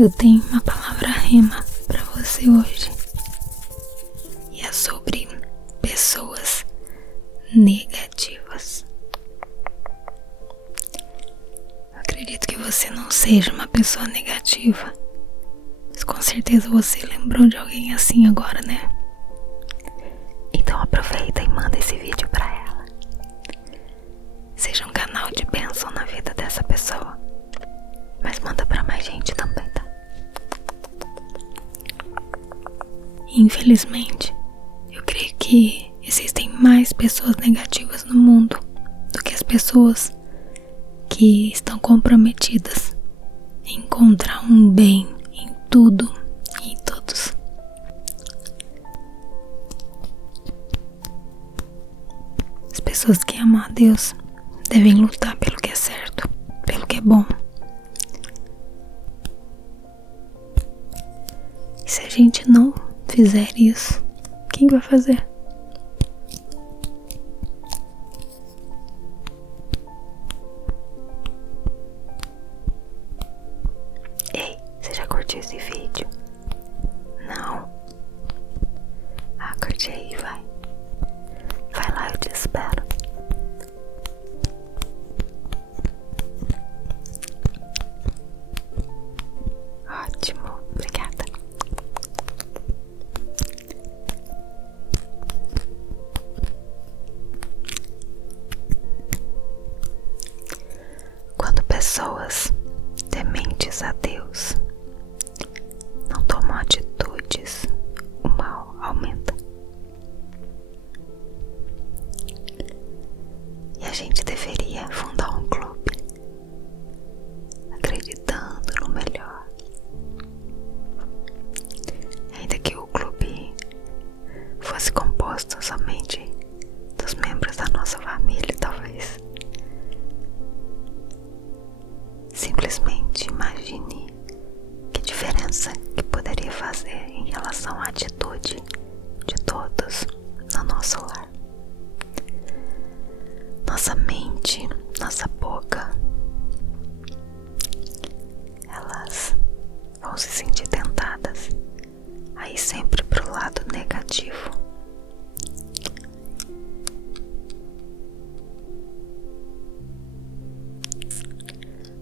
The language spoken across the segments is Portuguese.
Eu tenho uma palavra rema para você hoje. E é sobre pessoas negativas. Eu acredito que você não seja uma pessoa negativa, mas com certeza você lembrou de alguém assim agora, né? Então aproveita e manda esse vídeo para ela. Seja um canal de bênção na vida dessa pessoa, mas manda para mais gente também, tá? Infelizmente, eu creio que existem mais pessoas negativas no mundo do que as pessoas que estão comprometidas em encontrar um bem em tudo e em todos. As pessoas que amam a Deus devem lutar pelo que é certo, pelo que é bom. E se a gente não fizer isso, quem vai fazer? Ei, você já curtiu esse vídeo? Não? Ah, curte aí, vai. Vai lá, eu te espero. Ótimo, obrigada. Quando pessoas tementes a Deus não tomam atitudes, o mal aumenta. E a gente deveria fundar um clube, acreditando no melhor. Ainda que o clube fosse composto somente dos membros da nossa família, talvez. Simplesmente imagine que diferença que poderia fazer em relação à atitude de todos no nosso lar. Nossa mente, nossa boca, elas vão se sentir tentadas a ir sempre pro lado negativo.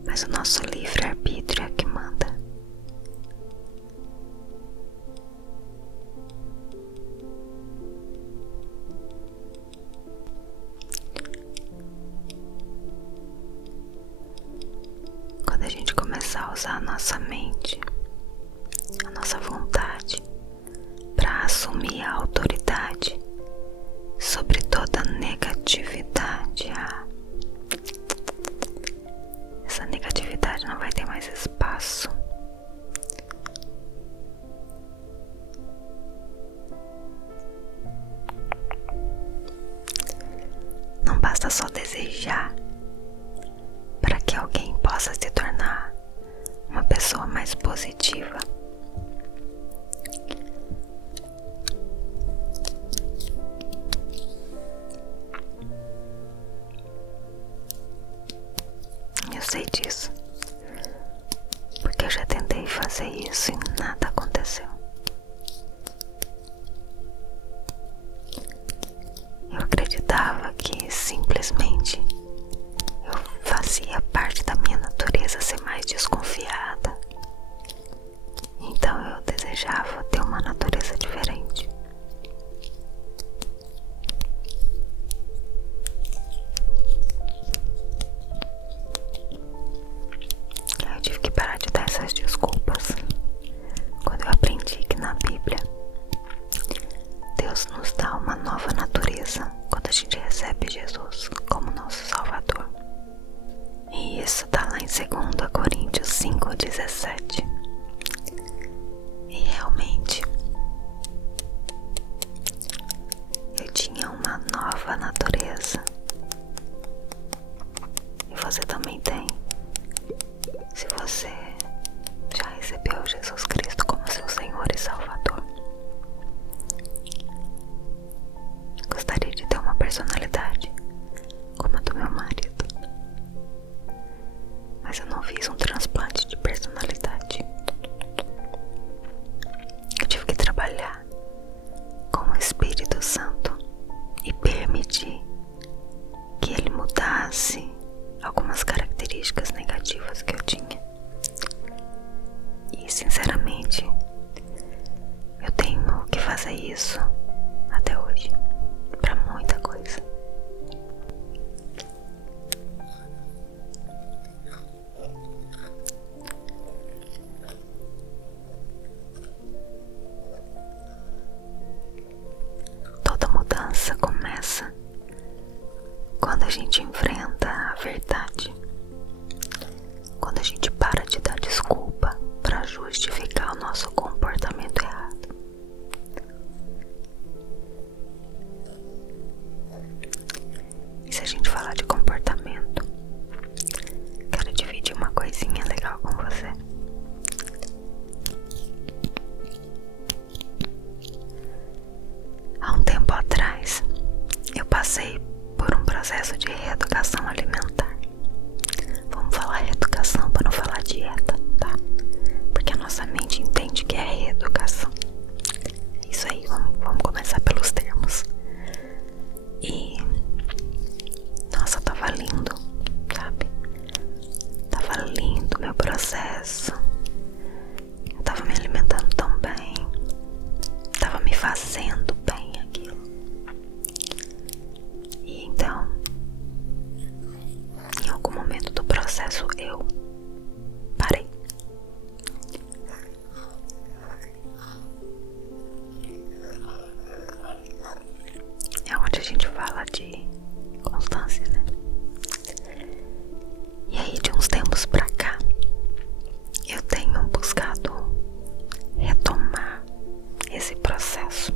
Mas o nosso livre-arbítrio é que manda. Quando a gente começar a usar a nossa mente, a nossa vontade, para assumir a autoridade sobre toda negatividade, essa negatividade não vai ter mais espaço. Não basta só desejar para que alguém possa se tornar uma pessoa mais positiva. Eu sei disso, porque eu já tentei fazer isso e nada aconteceu. Eu acreditava que simplesmente eu fazia parte da minha natureza ser mais desconfiada. Então eu desejava ter uma natureza diferente. Eu tive que parar de dar essas desculpas quando eu aprendi que na Bíblia Deus nos dá uma nova natureza quando a gente recebe Jesus como nosso Salvador. E isso está lá em 2 Coríntios 5:17. E realmente eu tinha uma nova natureza. E você também tem. Se você já recebeu Jesus Cristo como seu Senhor e Salvador, gostaria de ter uma personalidade como a do meu marido, mas eu não fiz um transplante de personalidade. algumas características negativas que eu tinha. E sinceramente, eu tenho que fazer isso até hoje, pra muita coisa. Toda mudança começa quando a gente enfrenta a verdade, quando a gente para de dar desculpa para justificar o nosso comportamento errado. E se a gente falar de comportamento, quero dividir uma coisinha legal com você. Há um tempo atrás, eu passei por um processo de reeducação alimentar. Vamos falar reeducação para não falar dieta, tá? Porque a nossa mente entende que é reeducação. Isso aí, vamos começar pelos termos. E nossa, tava lindo, sabe? Tava lindo meu processo. Eu tava me alimentando tão bem, tava me fazendo bem aquilo. E então, em algum momento do processo, eu parei. É onde a gente fala de constância, né? E aí, de uns tempos pra cá, eu tenho buscado retomar esse processo.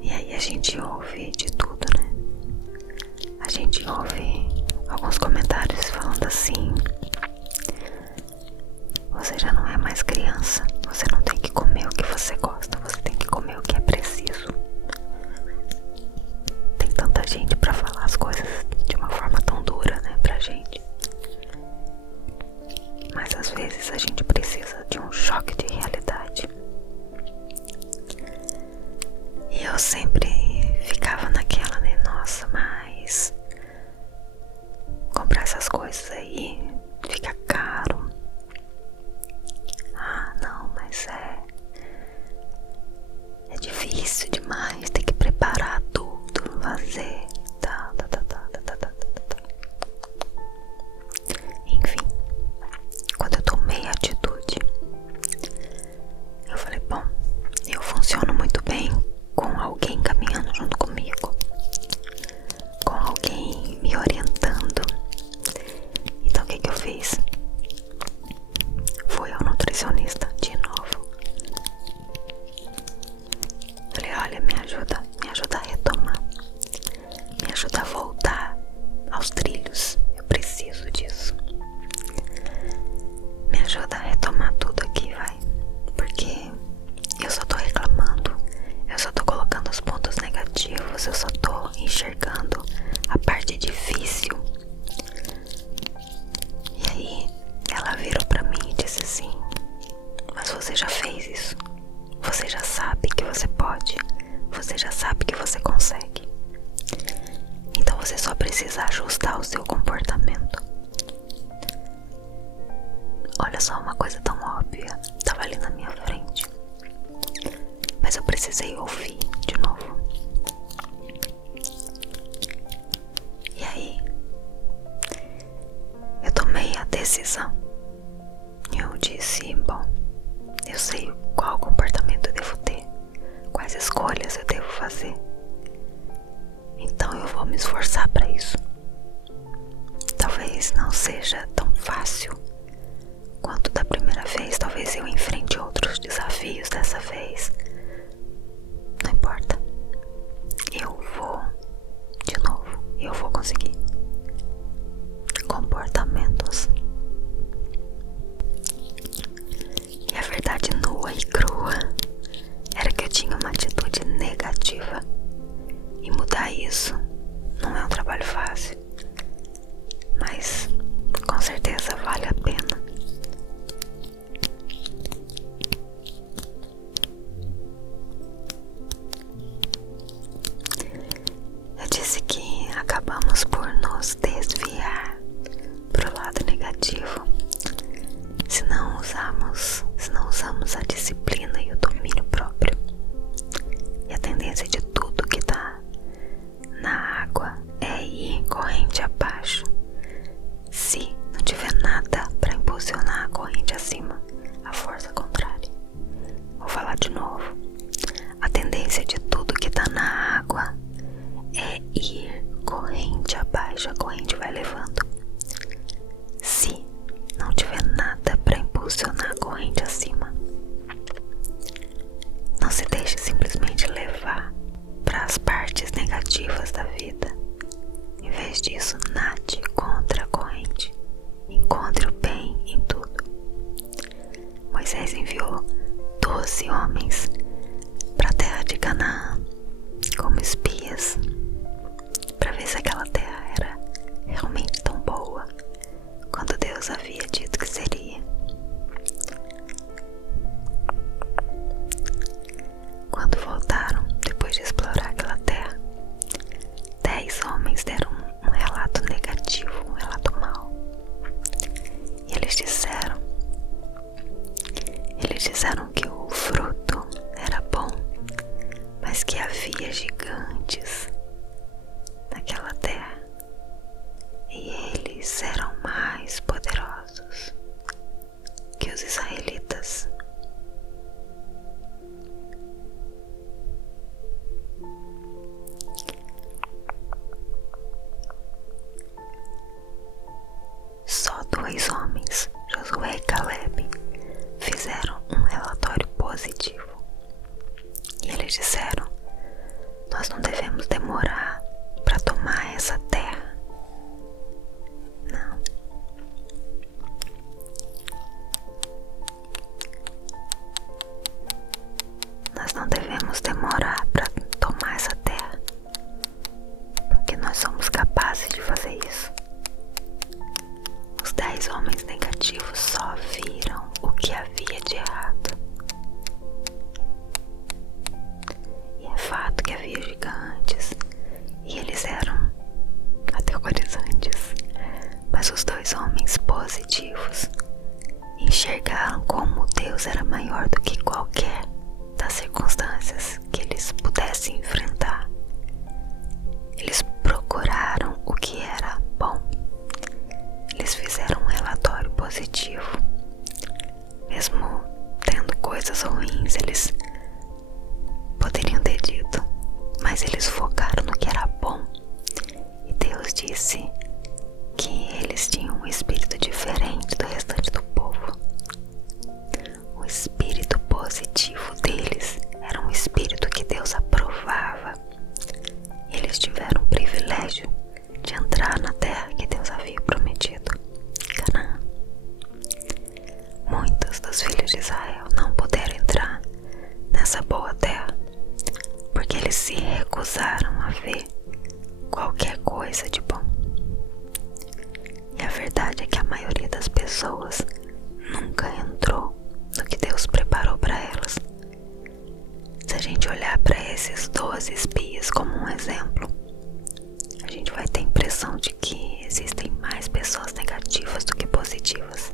E aí a gente ouve de tudo, né? A gente ouve alguns comentários falando assim: você já não é mais criança, você não tem que comer o que você gosta, você tem que comer o que é preciso. Tem tanta gente pra falar as coisas de uma forma tão dura, né, pra gente. Mas às vezes a gente precisa de um choque de realidade. E eu sempre ficava naquela, né? Nossa, mas comprar essas coisas aí fica caro. Ah, não, mas é difícil demais, tem que preparar tudo, fazer, tá. Enfim, quando eu tomei a atitude, eu falei, bom, eu funciono muito bem com alguém caminhando junto comigo, com alguém me orientando. Então o que eu fiz? Fui ao nutricionista de novo. Falei, olha, me ajuda a retomar, me ajuda a voltar aos trilhos, eu preciso disso. Me ajuda a retomar tudo aqui, vai, porque eu só tô reclamando, eu só tô colocando os pontos negativos, eu só tô enxergando a parte difícil. E aí ela virou pra mim e disse assim: mas você já fez isso, você já sabe que você pode, você já sabe que você consegue, então você só precisa ajustar o seu comportamento. Olha só, uma coisa tão óbvia, tava ali na minha frente, mas eu precisei ouvir de novo. E aí eu tomei a decisão. Eu disse, bom, eu sei qual comportamento eu devo ter, quais escolhas eu devo fazer, então eu vou me esforçar para isso. Talvez não seja tão fácil quanto da primeira vez, talvez eu enfrente outros desafios dessa vez. Não importa, eu vou de novo, eu vou conseguir. Comportamentos. E a verdade nua e crua era que eu tinha uma atitude negativa, e mudar isso não é um trabalho fácil, mas com certeza vale a pena. Eu disse que acabamos por nos desviar dois homens, Josué e Caleb, fizeram um relatório positivo. E eles disseram: nós não devemos demorar para tomar essa terra. Não. Nós não devemos demorar para tomar essa terra, porque nós somos capazes de fazer isso. Os 10 homens negativos só viram o que havia de errado. E é fato que havia gigantes e eles eram aterrorizantes, mas os 2 homens positivos enxergaram como Deus era maior do que qualquer das circunstâncias que eles pudessem enfrentar. Eles procuraram o que era bom. Eles fizeram um relatório positivo. Mesmo tendo coisas ruins, eles poderiam ter dito, mas eles focaram no que era bom. E Deus disse que eles tinham um espírito diferente do restante do povo. O espírito positivo deles era um espírito que Deus aprovava. Eles tiveram o privilégio de entrar na terra que Deus havia prometido, Canaã. Muitos dos filhos de Israel não puderam entrar nessa boa terra, porque eles se recusaram a ver qualquer coisa de bom. E a verdade é que a maioria das pessoas nunca entrou no que Deus preparou para elas. Se a gente olhar para esses 12 espias como um exemplo, a gente vai ter a impressão de que existem mais pessoas negativas do que positivas.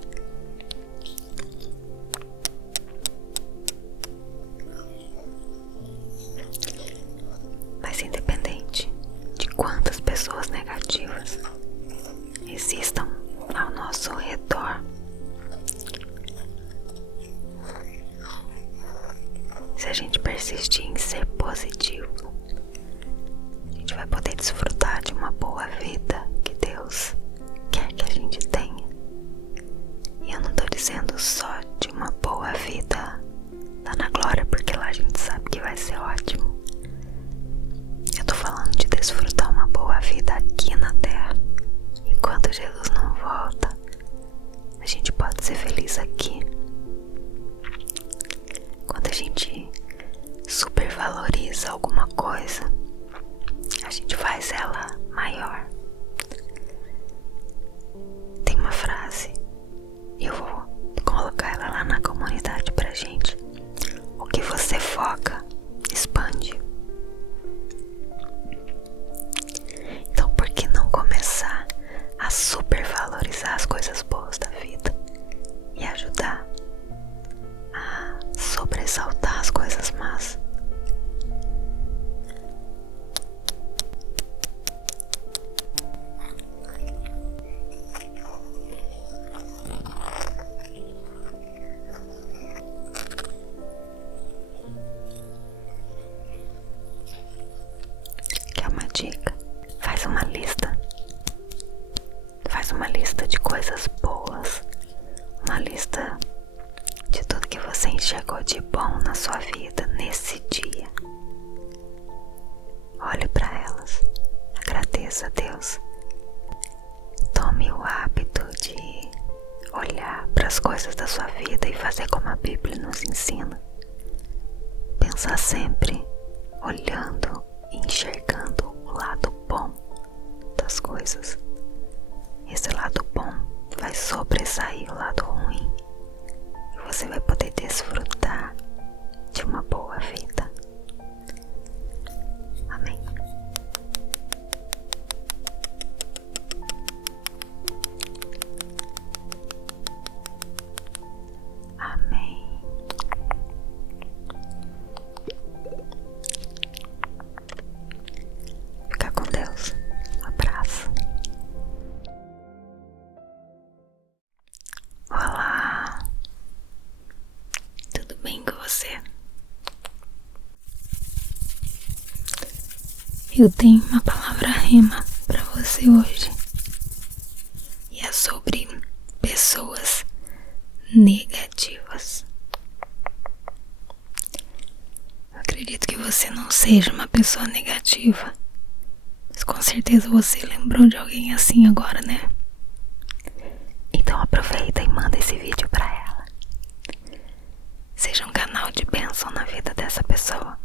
Mas independente de quantas pessoas negativas existam ao nosso redor, se a gente persistir em ser positivo, a gente vai poder desfrutar de uma boa vida que Deus quer que a gente tenha. E eu não tô dizendo só de uma boa vida lá na glória, porque lá a gente sabe que vai ser ótimo. Eu tô falando de desfrutar uma boa vida aqui na terra. Enquanto Jesus não volta, a gente pode ser feliz aqui. Quando a gente supervaloriza alguma coisa, a gente faz ela maior. Tem uma frase, e eu vou colocar ela lá na comunidade pra gente: o que você foca, expande. Então por que não começar a supervalorizar as coisas boas da vida e ajudar a sobressaltar as coisas más? Quer uma dica? Faz uma lista. Faz uma lista de coisas boas, uma lista de tudo que você enxergou de bom na sua vida nesse dia. Olhe para elas, agradeça a Deus. Tome o hábito de olhar para as coisas da sua vida e fazer como a Bíblia nos ensina. Pensar sempre olhando e enxergando o lado bom das coisas. Esse lado bom vai sobressair o lado ruim e você vai poder desfrutar de uma boa vida. Amém. Amém. Fica com Deus. Um abraço. Olá, tudo bem com você? Eu tenho uma palavra rema para você hoje, e é sobre pessoas negativas. Eu acredito que você não seja uma pessoa negativa, mas com certeza você lembrou de alguém assim agora, né? Então aproveita e manda esse vídeo pra ela. Seja um canal de bênção na vida dessa pessoa.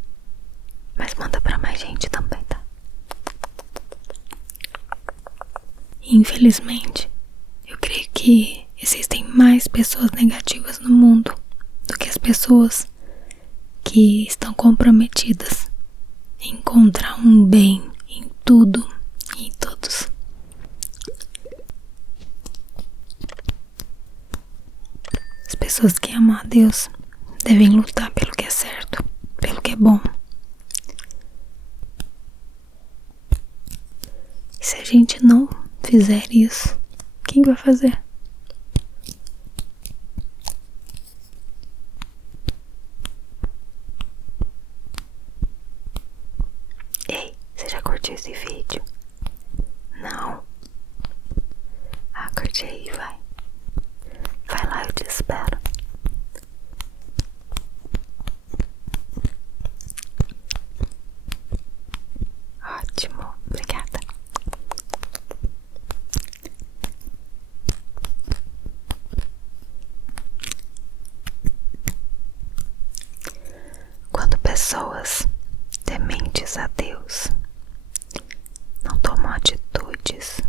Mas manda pra mais gente também, tá? Infelizmente, eu creio que existem mais pessoas negativas no mundo do que as pessoas que estão comprometidas em encontrar um bem em tudo e em todos. As pessoas que amam a Deus devem lutar pelo que é certo, pelo que é bom. E se a gente não fizer isso, quem vai fazer? Ei, você já curtiu esse vídeo? Não? Ah, curte aí, vai. Vai lá, eu te espero. Ótimo, obrigada. Quando pessoas tementes a Deus não tomam atitudes,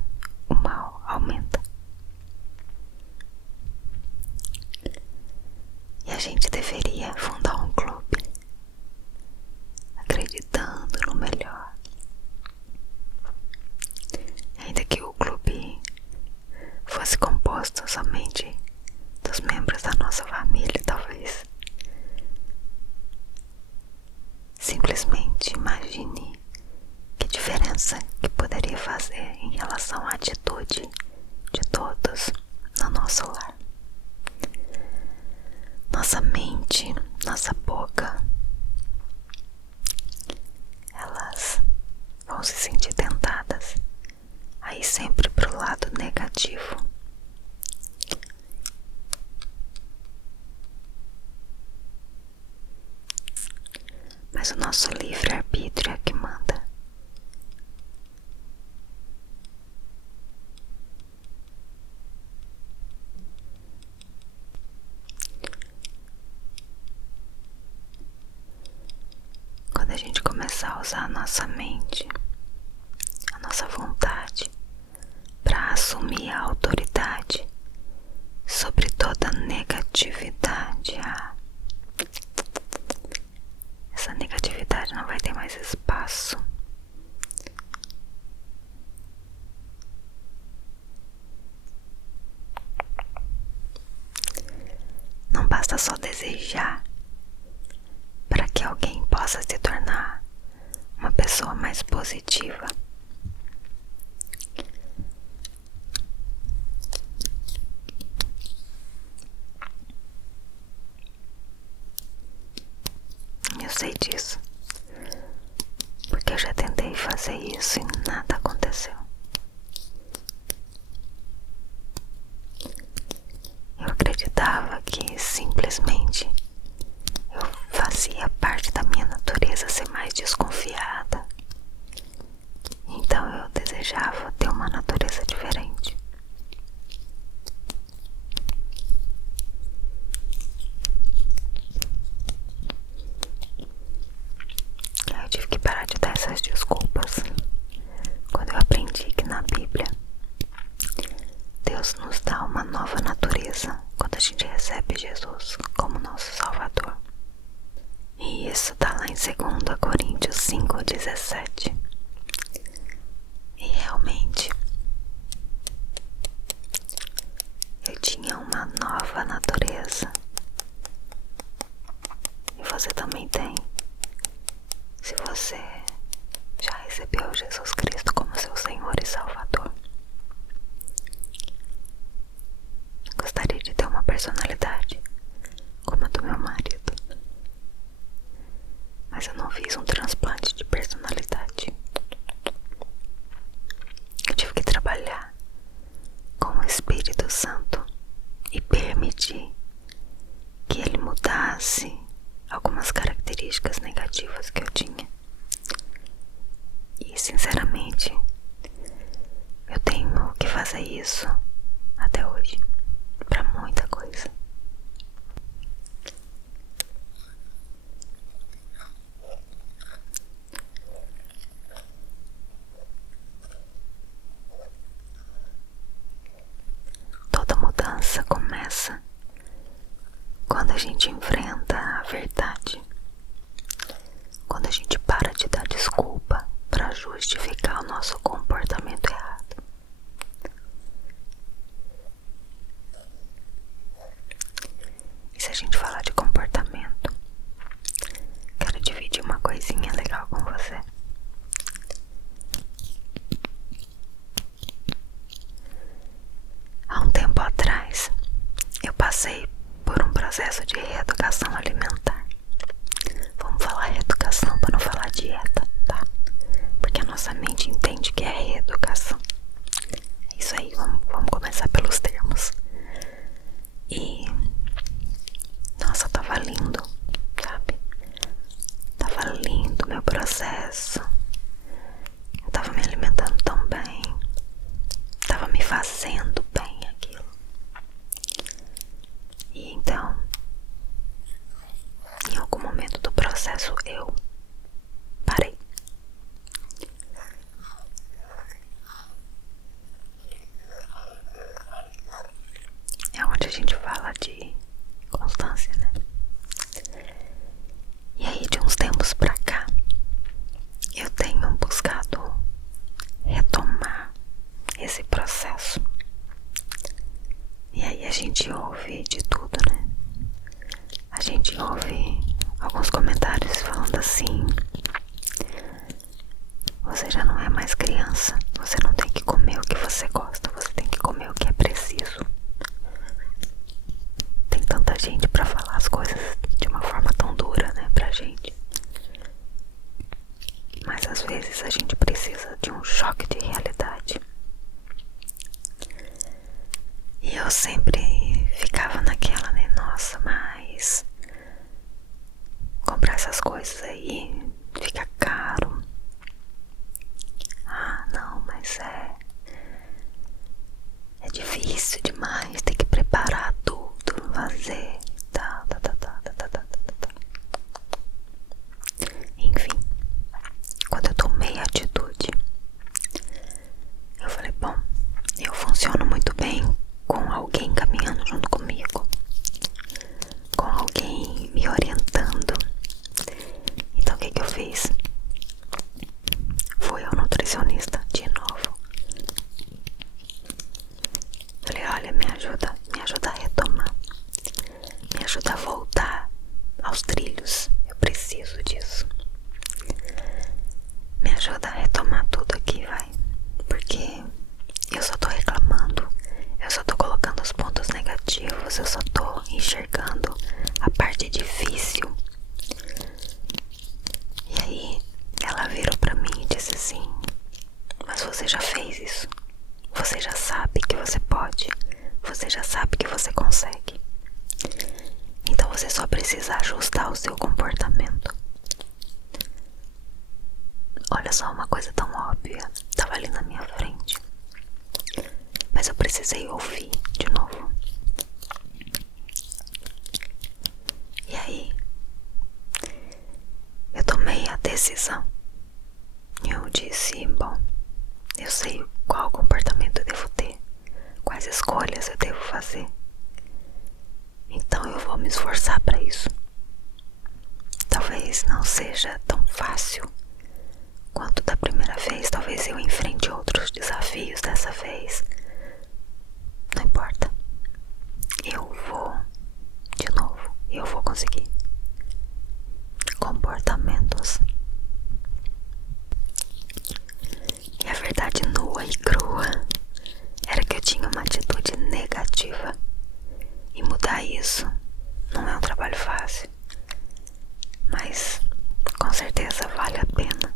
o mal aumenta. E a gente deveria fundar um clube, acreditando no melhor. Ainda que o clube fosse composto somente dos membros da nossa família, talvez. Simplesmente imagine que diferença que poderia fazer em relação à atitude de todos no nosso lar. Nossa mente, nossa boca, elas vão se sentir tentadas a ir sempre pro lado negativo. Mas o nosso livre-arbítrio é que manda. Quando a gente começar a usar a nossa mente, a nossa vontade, para assumir a autoridade sobre toda negatividade, essa negatividade não vai ter mais espaço. Não basta só desejar para que alguém possa se tornar uma pessoa mais positiva. Eu sei disso, porque eu já tentei fazer isso e nada aconteceu. Eu acreditava que simplesmente eu fazia parte da minha natureza ser mais desconfiada. Então eu desejava ter uma natureza diferente. Eu tive que parar de dar essas desculpas quando eu aprendi que na Bíblia Deus nos dá uma nova natureza quando a gente recebe Jesus como nosso Salvador. E isso está lá em 2 Coríntios 5:17. E realmente eu tinha uma nova natureza. E você também tem. Se você já recebeu Jesus Cristo como seu Senhor e Salvador. Gostaria de ter uma personalidade como a do meu marido, mas eu não fiz um transplante de personalidade. Eu tive que trabalhar com o Espírito Santo pedi que ele mudasse algumas características negativas que eu tinha. E sinceramente, eu tenho que fazer isso até hoje, pra muita coisa. Toda mudança começa quando a gente enfrenta a verdade, quando a gente para de dar desculpa para justificar o nosso comportamento errado. E se a gente falar de comportamento, quero dividir uma coisinha legal com você. Há um tempo atrás, eu passei por um processo de reeducação alimentar. Vamos falar reeducação para não falar dieta, tá? Porque a nossa mente entende que é reeducação. É isso aí, vamos começar pelos termos. E nossa, tava lindo, sabe? Tava lindo meu processo. Eu tava me alimentando tão bem, tava me fazendo bem aquilo. E então, em algum momento do processo, eu parei. É onde a gente fala de constância, né? E aí, de uns tempos pra cá, eu tenho buscado retomar esse processo. E aí a gente ouve de tudo, né? A gente ouve alguns comentários falando assim: você já não é mais criança, você não tem que comer o que você gosta, você tem que comer o que é preciso. Tem tanta gente pra falar as coisas de uma forma tão dura, né, pra gente. Mas às vezes a gente precisa de um choque de realidade. E eu sempre ficava naquela, né? Nossa, mas comprar essas coisas aí fica caro. Ah, não, mas é difícil demais, tem que preparar tudo, fazer, tá. Enfim, quando eu tomei a atitude, eu falei, bom, eu funciono muito bem com alguém caminhando junto comigo, com alguém me orientando. Então o que eu fiz? Fui ao nutricionista de novo. Falei, olha, me ajuda a retomar, me ajuda a voltar aos trilhos, eu preciso disso. Me ajuda a retomar tudo aqui, vai, porque eu só tô reclamando, eu só tô colocando os pontos negativos, eu só tô enxergando a parte difícil. E aí ela virou pra mim e disse assim: mas você já fez isso, você já sabe que você pode, você já sabe que você consegue, então você só precisa ajustar o seu comportamento. Olha só, uma coisa tão óbvia, tava ali na minha frente, mas eu precisei ouvir de novo. E aí eu tomei a decisão. Eu disse, bom, eu sei qual comportamento eu devo ter, quais escolhas eu devo fazer, então eu vou me esforçar para isso. Talvez não seja tão fácil quanto da primeira vez, talvez eu enfrente outros desafios dessa vez. Não importa, eu vou de novo, eu vou conseguir. Comportamentos. E a verdade nua e crua era que eu tinha uma atitude negativa, e mudar isso não é um trabalho fácil, mas com certeza vale a pena.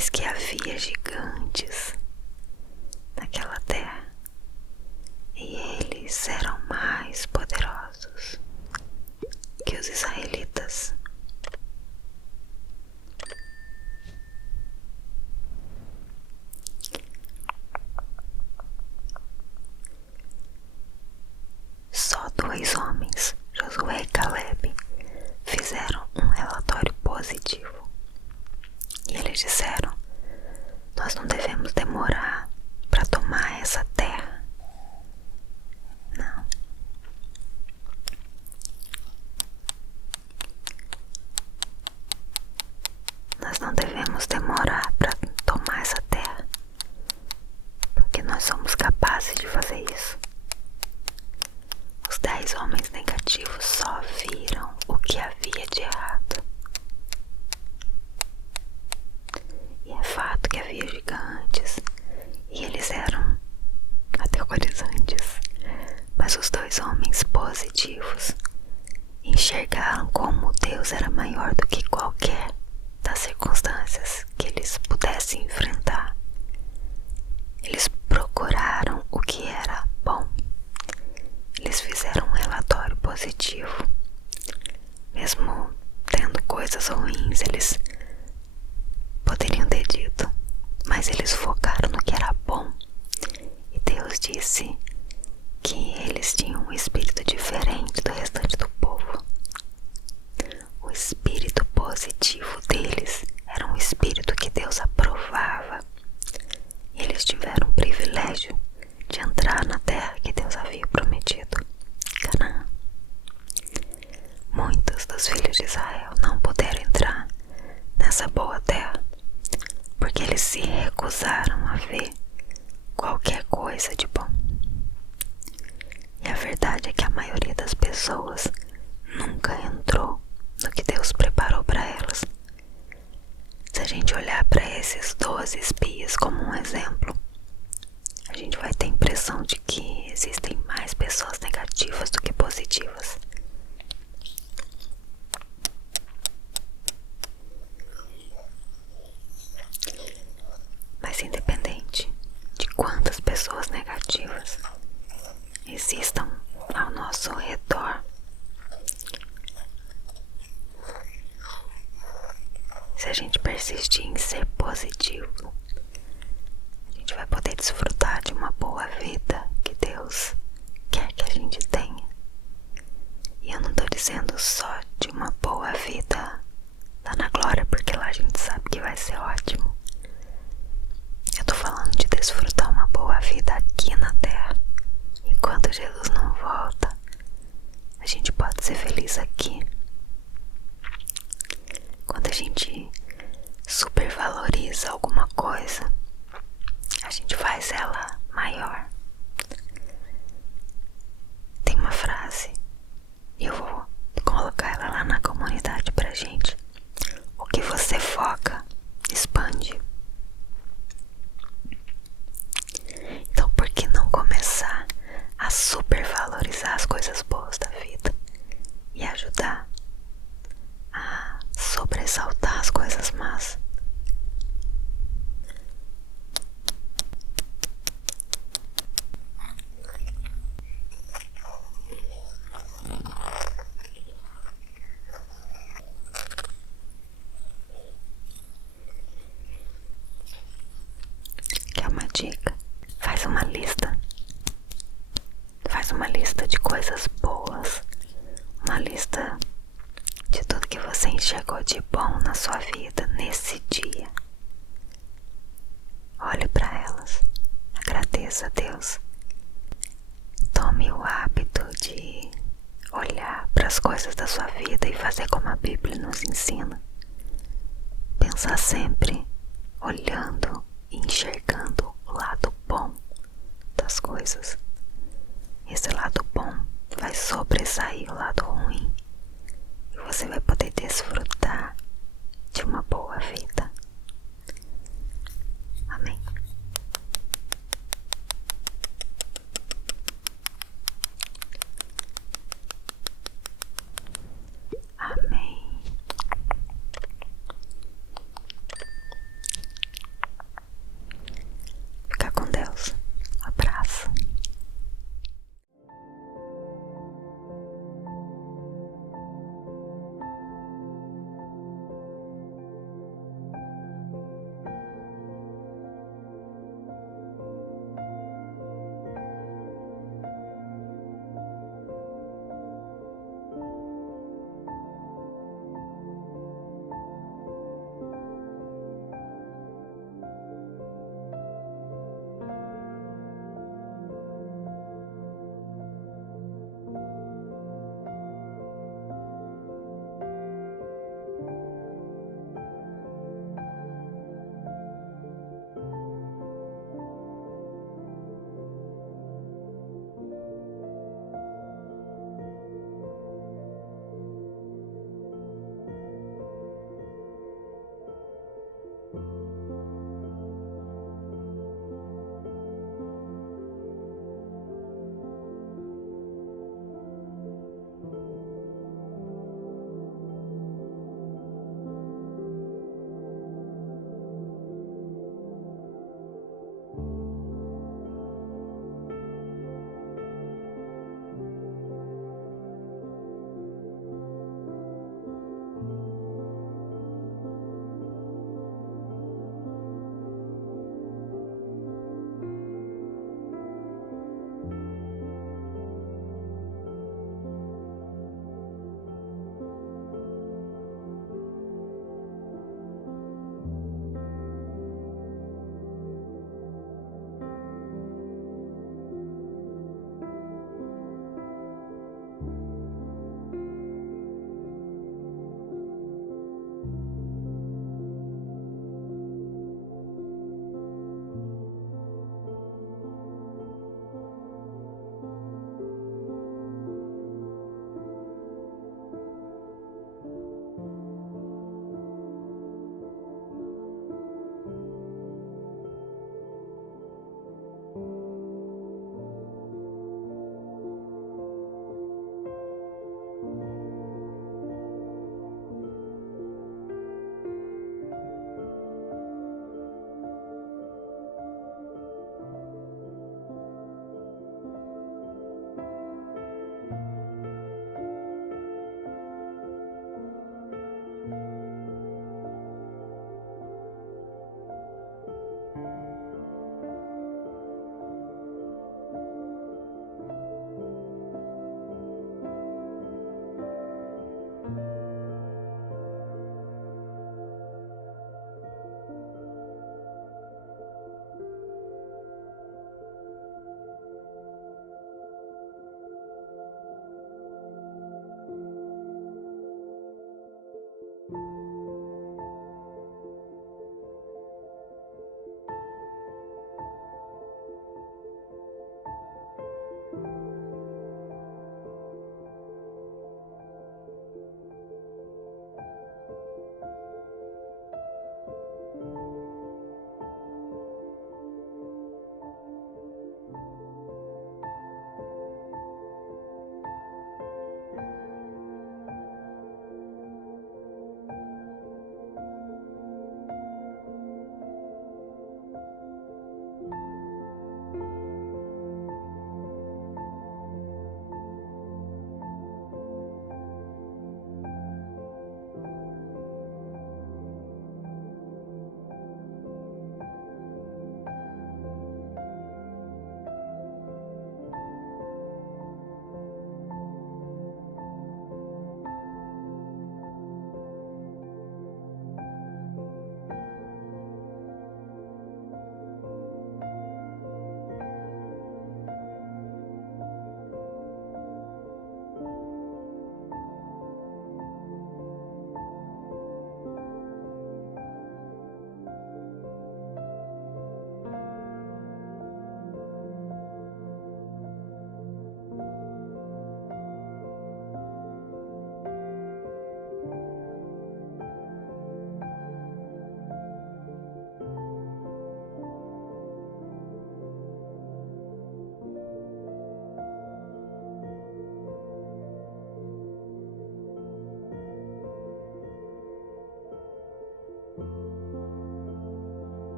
mas que havia gigantes naquela terra e eles eram mais poderosos que os israelitas. Só 2 homens, Josué e Caleb, fizeram um relatório positivo. E eles disseram: nós não devemos demorar para tomar essa terra. Não. Nós não devemos demorar para tomar essa terra, porque nós somos capazes de fazer isso. Os 10 homens negativos só viram o que havia de errado. E é fato que havia gigantes e eles eram aterrorizantes, mas os 2 homens positivos enxergaram como Deus era maior do que qualquer das circunstâncias que eles pudessem enfrentar. Eles procuraram o que era bom. Eles fizeram um relatório positivo. Mesmo tendo coisas ruins, eles poderiam ter dito, mas eles focaram no que era bom. E Deus disse que eles tinham um espírito diferente do restante do povo. O espírito positivo deles era um espírito que Deus aprovava. E eles tiveram o privilégio de entrar na terra que Deus havia prometido, Canaã. Muitos dos filhos de Israel não puderam entrar nessa boa terra porque eles se recusaram a ver qualquer coisa de bom. E a verdade é que a maioria das pessoas nunca entrou no que Deus preparou para elas. Se a gente olhar para esses 12 espias como um exemplo, a gente vai ter a impressão de que existem mais pessoas negativas do que positivas. Mas independente de quantas pessoas negativas existam ao nosso redor, se a gente persistir em ser positivo, a gente vai poder desfrutar de uma boa vida que Deus quer que a gente tenha. E eu não tô dizendo só de uma boa vida lá na glória, porque lá a gente sabe que vai ser ótimo. Eu tô falando de desfrutar uma boa vida aqui na terra. Enquanto Jesus não volta, a gente pode ser feliz aqui. Quando a gente supervaloriza alguma coisa, a gente faz ela maior. Tem uma frase, e eu vou colocar ela lá na comunidade pra gente: o que você foca, expande. Então por que não começar a supervalorizar as coisas boas da vida e ajudar a sobressaltar as coisas más? Quer uma dica? Faz uma lista. Faz uma lista de coisas boas. Uma lista de tudo que você enxergou de bom na sua vida nesse dia. Olhe para elas. Agradeça a Deus. Tome o hábito de olhar para as coisas da sua vida e fazer como a Bíblia nos ensina. Pensar sempre olhando e enxergando o lado bom das coisas. Esse lado bom vai sobressair o lado ruim e você vai poder desfrutar de uma boa vida.